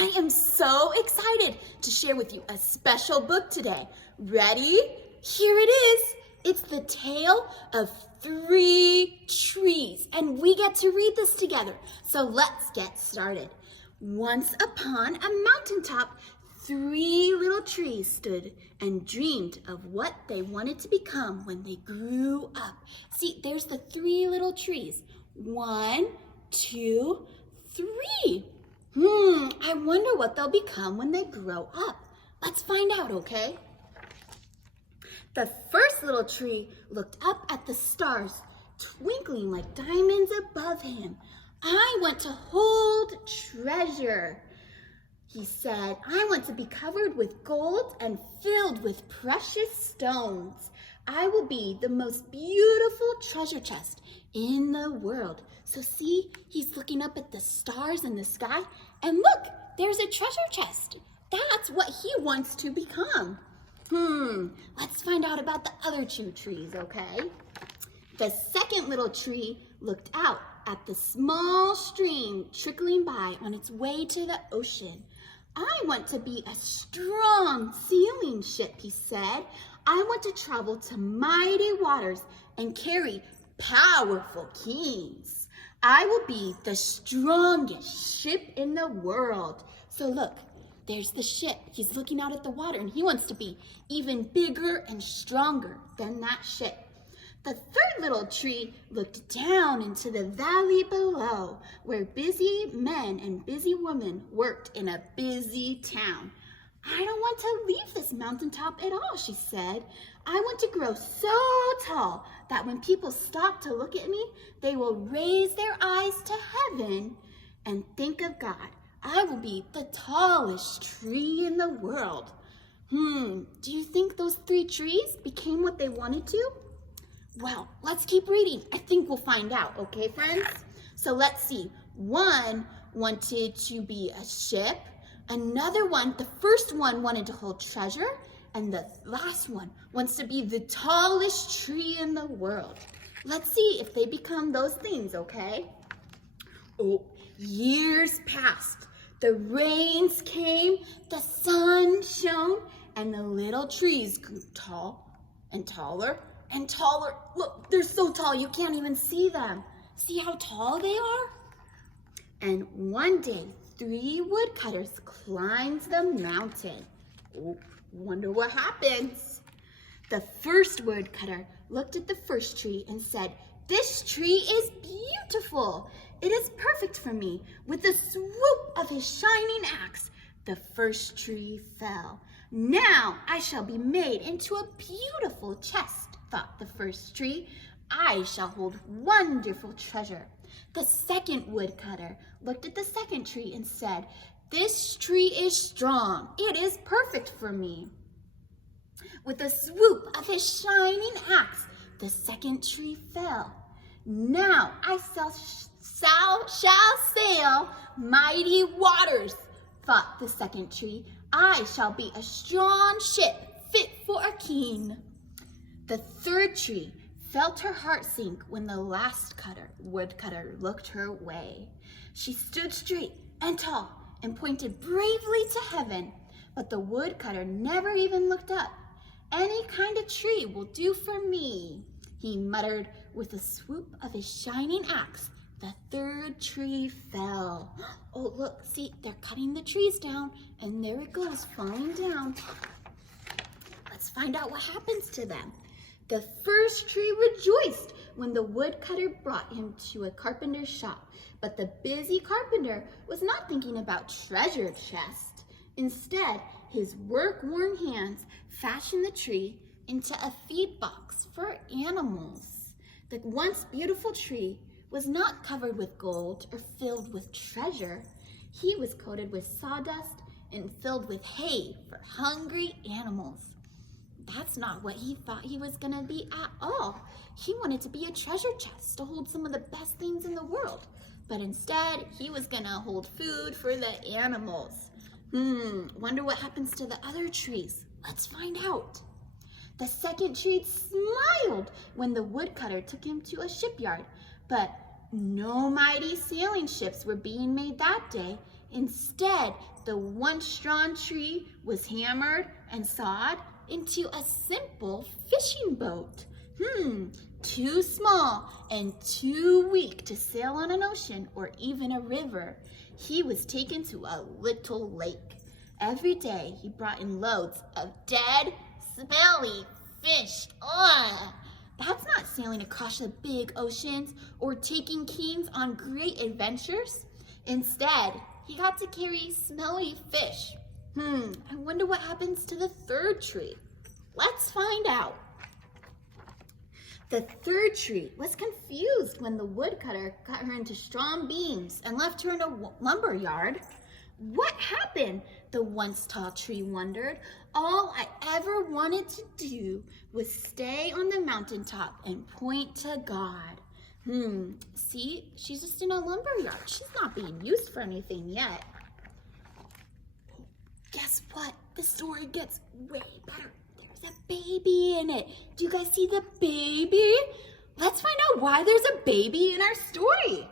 I am so excited to share with you a special book today. Ready? Here it is. It's the tale of 3 trees, and we get to read this together. So let's get started. Once upon a mountaintop, 3 little trees stood and dreamed of what they wanted to become when they grew up. See, there's the 3 little trees. 1, 2, 3. I wonder what they'll become when they grow up. Let's find out, okay? The first little tree looked up at the stars, twinkling like diamonds above him. I want to hold treasure, he said. I want to be covered with gold and filled with precious stones. I will be the most beautiful treasure chest in the world. So see, he's looking up at the stars in the sky, and look, there's a treasure chest. That's what he wants to become. Let's find out about the other 2 trees, okay? The second little tree looked out at the small stream trickling by on its way to the ocean. I want to be a strong sailing ship, he said. I want to travel to mighty waters and carry powerful kings. I will be the strongest ship in the world. So look, there's the ship. He's looking out at the water and he wants to be even bigger and stronger than that ship. The third little tree looked down into the valley below, where busy men and busy women worked in a busy town. I don't want to leave this mountaintop at all, she said. I want to grow so tall that when people stop to look at me, they will raise their eyes to heaven and think of God. I will be the tallest tree in the world. Do you think those 3 trees became what they wanted to? Well, let's keep reading. I think we'll find out, okay, friends? So let's see. 1 wanted to be a ship. Another one, the first one wanted to hold treasure. And the last one wants to be the tallest tree in the world. Let's see if they become those things, okay? Years passed. The rains came, the sun shone, and the little trees grew tall and taller and taller. Look, they're so tall you can't even see them. See how tall they are? And one day, 3 woodcutters climbed the mountain. Wonder what happens. The first woodcutter looked at the first tree and said, "This tree is beautiful. It is perfect for me." With a swoop of his shining axe, the first tree fell. "Now I shall be made into a beautiful chest," thought the first tree. "I shall hold wonderful treasure." The second woodcutter looked at the second tree and said, "This tree is strong. It is perfect for me." With a swoop of his shining axe, the second tree fell. "Now I shall sail mighty waters," thought the second tree. "I shall be a strong ship fit for a king." The third tree felt her heart sink when the last woodcutter looked her way. She stood straight and tall and pointed bravely to heaven, but the woodcutter never even looked up. "Any kind of tree will do for me," he muttered. With a swoop of his shining axe, the third tree fell. Oh, look, see, they're cutting the trees down, and there it goes, falling down. Let's find out what happens to them. The first tree rejoiced when the woodcutter brought him to a carpenter's shop, but the busy carpenter was not thinking about treasure chest. Instead, his work-worn hands fashioned the tree into a feed box for animals. The once beautiful tree was not covered with gold or filled with treasure. He was coated with sawdust and filled with hay for hungry animals. That's not what he thought he was gonna be at all. He wanted to be a treasure chest to hold some of the best things in the world. But instead, he was gonna hold food for the animals. Wonder what happens to the other trees. Let's find out. The second tree smiled when the woodcutter took him to a shipyard, but no mighty sailing ships were being made that day. Instead, the once-strong tree was hammered and sawed into a simple fishing boat. Too small and too weak to sail on an ocean or even a river. He was taken to a little lake. Every day he brought in loads of dead, smelly fish. Ugh. That's not sailing across the big oceans or taking kings on great adventures. Instead, he got to carry smelly fish. I wonder what happens to the third tree. Let's find out. The third tree was confused when the woodcutter got her into strong beams and left her in a lumber yard. What happened? The once tall tree wondered. All I ever wanted to do was stay on the mountaintop and point to God. See, she's just in a lumber yard. She's not being used for anything yet. Guess what? The story gets way better. There's a baby in it. Do you guys see the baby? Let's find out why there's a baby in our story.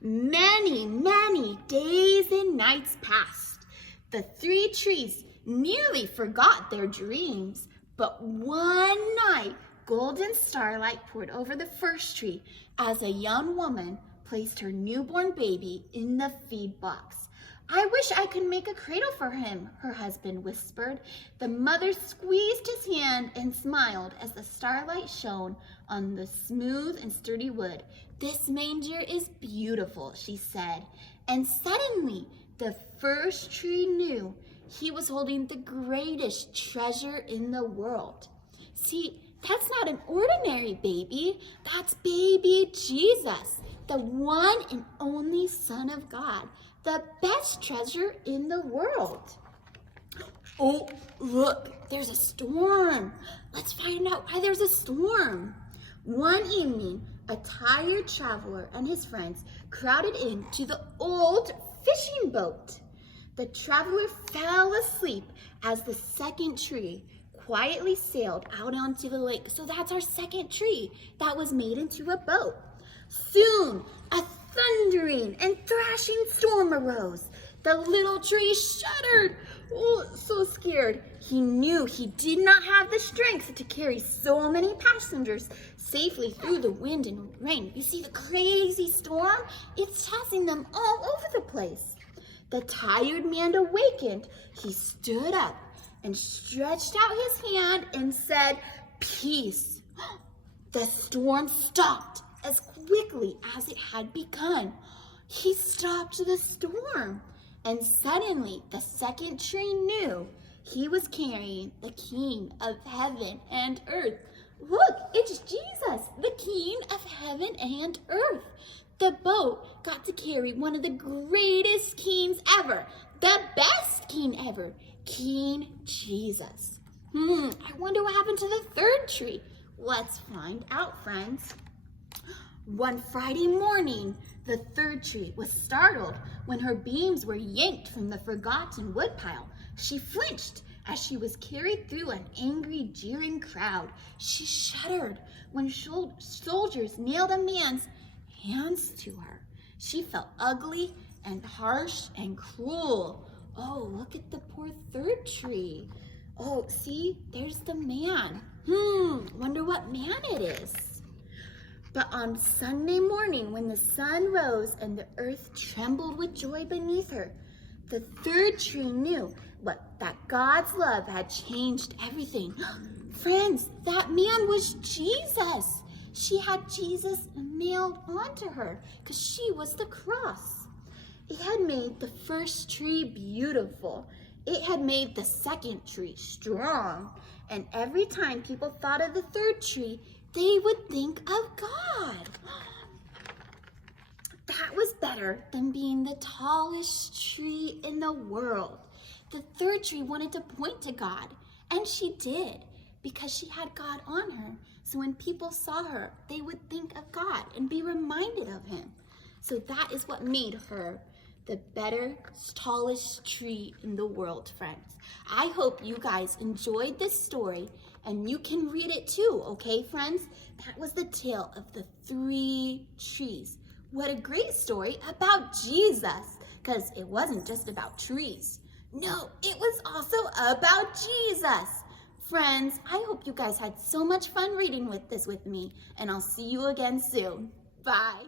Many, many days and nights passed. The three trees nearly forgot their dreams, but one night, golden starlight poured over the first tree as a young woman placed her newborn baby in the feed box. I wish I could make a cradle for him, her husband whispered. The mother squeezed his hand and smiled as the starlight shone on the smooth and sturdy wood. This manger is beautiful, she said. And suddenly, the first tree knew he was holding the greatest treasure in the world. See, that's not an ordinary baby. That's baby Jesus, the one and only Son of God, the best treasure in the world. Oh, look, there's a storm. Let's find out why there's a storm. One evening, a tired traveler and his friends crowded into the old fishing boat. The traveler fell asleep as the second tree quietly sailed out onto the lake. So that's our second tree that was made into a boat. Soon, a thundering and thrashing storm arose. The little tree shuddered. Oh, so scared. He knew he did not have the strength to carry so many passengers safely through the wind and rain. You see the crazy storm? It's tossing them all over the place. The tired man awakened. He stood up and stretched out his hand and said, "Peace." The storm stopped as quickly as it had begun. He stopped the storm, and suddenly the second tree knew he was carrying the King of heaven and earth. Look, it's Jesus, the King of heaven and earth. The boat got to carry one of the greatest kings ever, the best king ever, King Jesus. I wonder what happened to the third tree. Let's find out, friends. One Friday morning, the third tree was startled when her beams were yanked from the forgotten woodpile. She flinched as she was carried through an angry, jeering crowd. She shuddered when soldiers nailed a man's hands to her. She felt ugly and harsh and cruel. Oh, look at the poor third tree. Oh, see, there's the man. Wonder what man it is. But on Sunday morning, when the sun rose and the earth trembled with joy beneath her, the third tree knew that God's love had changed everything. Friends, that man was Jesus. She had Jesus nailed onto her because she was the cross. It had made the first tree beautiful. It had made the second tree strong. And every time people thought of the third tree, they would think of God. That was better than being the tallest tree in the world. The third tree wanted to point to God, and she did, because she had God on her. So when people saw her, they would think of God and be reminded of him. So that is what made her the better, tallest tree in the world, friends. I hope you guys enjoyed this story, and you can read it too, okay, friends? That was the tale of the three trees. What a great story about Jesus, because it wasn't just about trees. No, it was also about Jesus. Friends, I hope you guys had so much fun reading this with me, and I'll see you again soon. Bye.